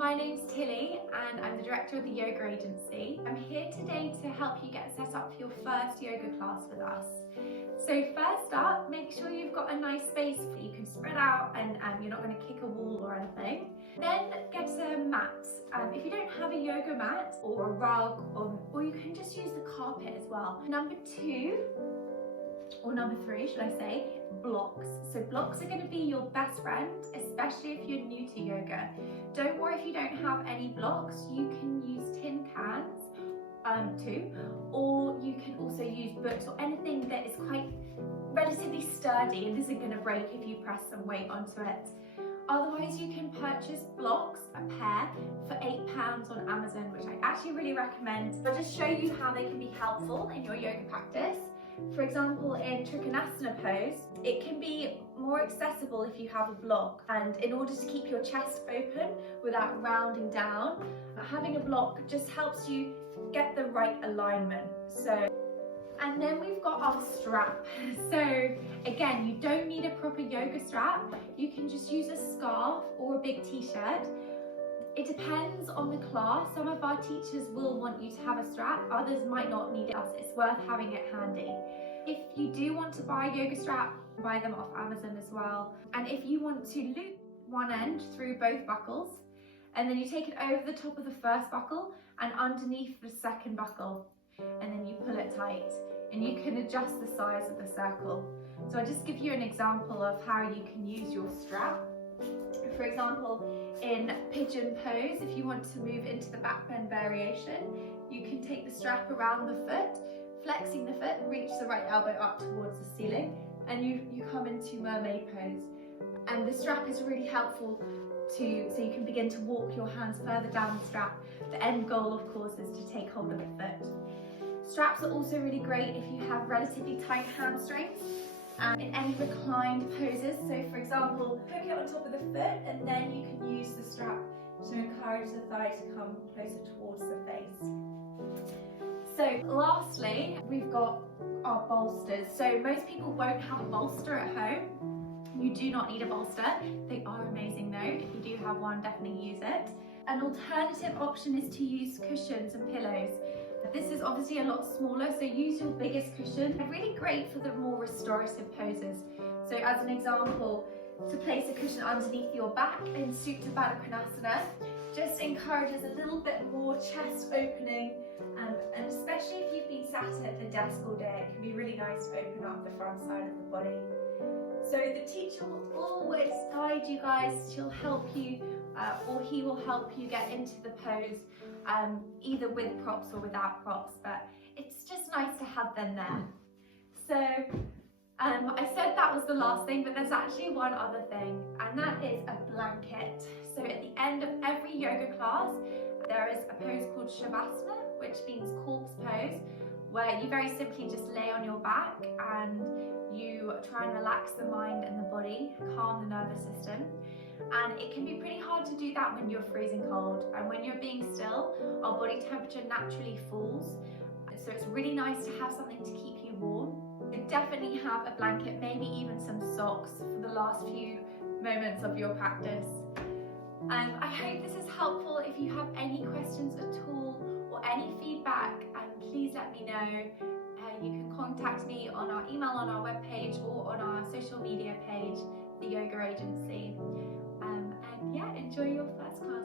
My name's Tilly and I'm the director of the yoga agency. I'm here today to help you get set up for your first yoga class with us. So first up, make sure you've got a nice space that you can spread out and you're not going to kick a wall or anything. Then get a mat. If you don't have a yoga mat or a rug or you can just use the carpet as well. Number three, should I say, blocks. So blocks are going to be your best friend, especially if you're new to yoga. Don't worry if you don't have any blocks, you can use tin cans too, or you can also use books or anything that is quite relatively sturdy and isn't going to break if you press some weight onto it. Otherwise, you can purchase blocks, a pair, for £8 on Amazon, which I actually really recommend. I'll just show you how they can be helpful in your yoga practice. For example, in Trikonasana pose, it can be more accessible if you have a block, and in order to keep your chest open without rounding down, having a block just helps you get the right alignment. And then we've got our strap. So again, you don't need a proper yoga strap. You can just use a scarf or a big t-shirt. It depends on the class. Some of our teachers will want you to have a strap, others might not need it. It's worth having it handy. If you do want to buy a yoga strap, buy them off Amazon as well. And if you want to loop one end through both buckles, and then you take it over the top of the first buckle and underneath the second buckle, and then you pull it tight, and you can adjust the size of the circle. So I'll just give you an example of how you can use your strap. For example, in pigeon pose, if you want to move into the back bend variation, you can take the strap around the foot, flexing the foot, reach the right elbow up towards the ceiling, and you come into mermaid pose. And the strap is really helpful so you can begin to walk your hands further down the strap. The end goal, of course, is to take hold of the foot. Straps are also really great if you have relatively tight hamstrings and in any reclined poses. So for example, hook it on top of the foot and then you can use the strap to encourage the thigh to come closer towards the face. So lastly, we've got our bolsters. So most people won't have a bolster at home. You do not need a bolster. They are amazing though. If you do have one, definitely use it. An alternative option is to use cushions and pillows. This is obviously a lot smaller, so use your biggest cushion. They're really great for the more restorative poses. So as an example, to place a cushion underneath your back in Supta Baddha Konasana just encourages a little bit more chest opening, and especially if you've been sat at the desk all day, it can be really nice to open up the front side of the body. So the teacher will always guide you guys. She'll help you or he will help you get into the pose, either with props or without props, but it's just nice to have them there. So I said that was the last thing, but there's actually one other thing, and that is a blanket. So at the end of every yoga class, there is a pose called Shavasana, which means corpse pose, where you very simply just lay on your back and you try and relax the mind and the body, calm the nervous system. And it can be pretty hard to do that when you're freezing cold, and when you're being still, our body temperature naturally falls. So it's really nice to have something to keep you warm. You definitely have a blanket, maybe even some socks for the last few moments of your practice. I hope this is helpful. If you have any questions at all or any feedback, please let me know. You can contact me on our email on our webpage or on our social media page, the Yoga Agency. And yeah, enjoy your first class.